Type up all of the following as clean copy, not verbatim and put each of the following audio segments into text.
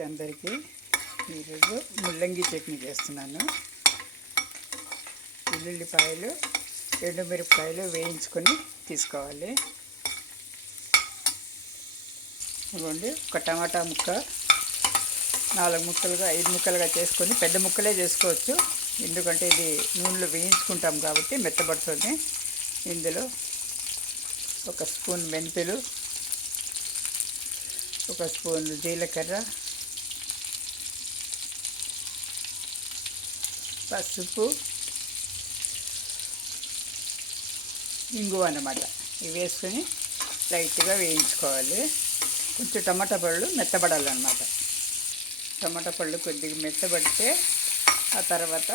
అందరికీ ఈరోజు ముల్లంగి చట్నీ చేస్తున్నాను. ఉల్లిపాయలు, ఎండుమిరపకాయలు వేయించుకొని తీసుకోవాలి. ఇవ్వండి, ఒక టమాటా ముక్క 4 ముక్కలుగా 5 ముక్కలుగా చేసుకొని, పెద్ద ముక్కలే చేసుకోవచ్చు ఎందుకంటే ఇది నూనెలో వేయించుకుంటాం కాబట్టి మెత్తబడుతుంది. ఇందులో 1 స్పూన్ మెంతులు, 1 స్పూన్ జీలకర్ర, పసుపు, ఇంగువ అన్నమాట. ఇవి వేసుకొని లైట్గా వేయించుకోవాలి. కొంచెం టమాటా పళ్ళు మెత్తబడాలన్నమాట. టమాటా పళ్ళు కొద్దిగా మెత్తబడితే ఆ తర్వాత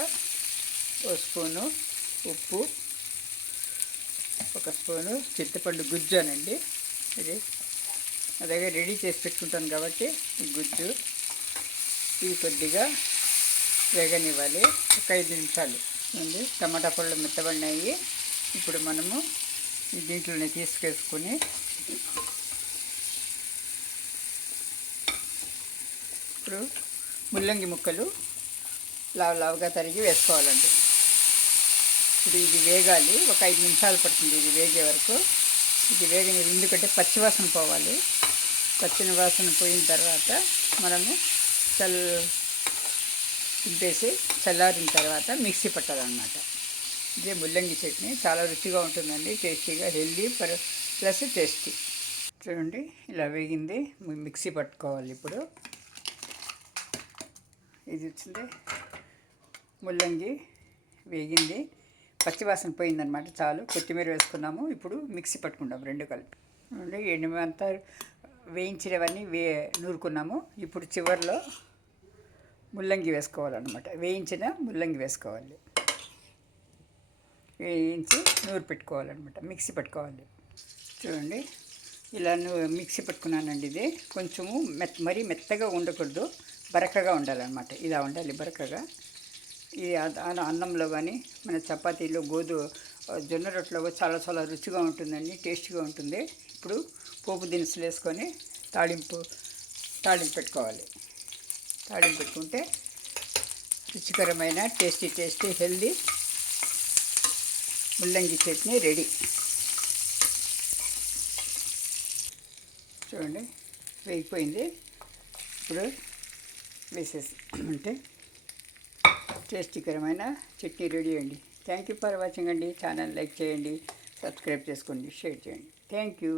1 స్పూను ఉప్పు, 1 స్పూను చింతపండు గుజ్జు అనండి. ఇది నా దగ్గర రెడీ చేసి పెట్టుకుంటాను కాబట్టి ఈ గుజ్జు ఇవి కొద్దిగా వేగనివ్వాలి. ఒక 5 నిమిషాలు ఉంది. టమాటా పళ్ళు మెత్తబడినాయి. ఇప్పుడు మనము దీంట్లోనే తీసుకేసుకొని ఇప్పుడు ముల్లంగి ముక్కలు లావుగా తరిగి వేసుకోవాలండి. ఇప్పుడు ఇది వేగాలి. ఒక 5 నిమిషాలు పడుతుంది ఇది వేగే వరకు. ఇది వేగని ఎందుకంటే పచ్చివాసన పోవాలి. పచ్చివాసన పోయిన తర్వాత మనము దింపేసి చల్లారిన తర్వాత మిక్సీ పట్టాలన్నమాట. ఇదే ముల్లంగి చట్నీ. చాలా రుచిగా ఉంటుందండి, టేస్టీగా, హెల్దీ ప్లస్ టేస్టీ. చూడండి, ఇలా వేగింది. మిక్సీ పట్టుకోవాలి. ఇప్పుడు ఇది వచ్చింది, ముల్లంగి వేగింది, పచ్చివాసన పోయిందనమాట. చాలు, కొత్తిమీర వేసుకున్నాము. ఇప్పుడు మిక్సీ పట్టుకుంటాం రెండు కలిపి. ఎండుమంతా వేయించినవన్నీ నూరుకున్నాము. ఇప్పుడు చివరిలో ముల్లంగి వేసుకోవాలన్నమాట. వేయించిన ముల్లంగి వేసుకోవాలి. వేయించి నూరు పెట్టుకోవాలన్నమాట. మిక్సీ పట్టుకోవాలి. చూడండి, ఇలా మిక్సీ పట్టుకున్నానండి. ఇది కొంచెము మరీ మెత్తగా ఉండకూడదు, బరకగా ఉండాలన్నమాట. ఇలా ఉండాలి, బరకగా. ఇది అన్నంలో కానీ మన చపాతీలో జొన్న రొట్టెలో చాలా చాలా రుచిగా ఉంటుందండి, టేస్టీగా ఉంటుంది. ఇప్పుడు పోపు దినుసులు వేసుకొని తాళింపు పెట్టుకోవాలి. తాళింపు పెట్టుకుంటే రుచికరమైన టేస్టీ హెల్దీ ముల్లంగి చట్నీ రెడీ. చూడండి, వేగిపోయింది. ఇప్పుడు వేసేసి అంటే టేస్టీకరమైన చట్నీ రెడీ అండి. థ్యాంక్ యూ ఫర్ వాచింగ్ అండి. ఛానల్ లైక్ చేయండి, సబ్స్క్రైబ్ చేసుకోండి, షేర్ చేయండి. Thank you.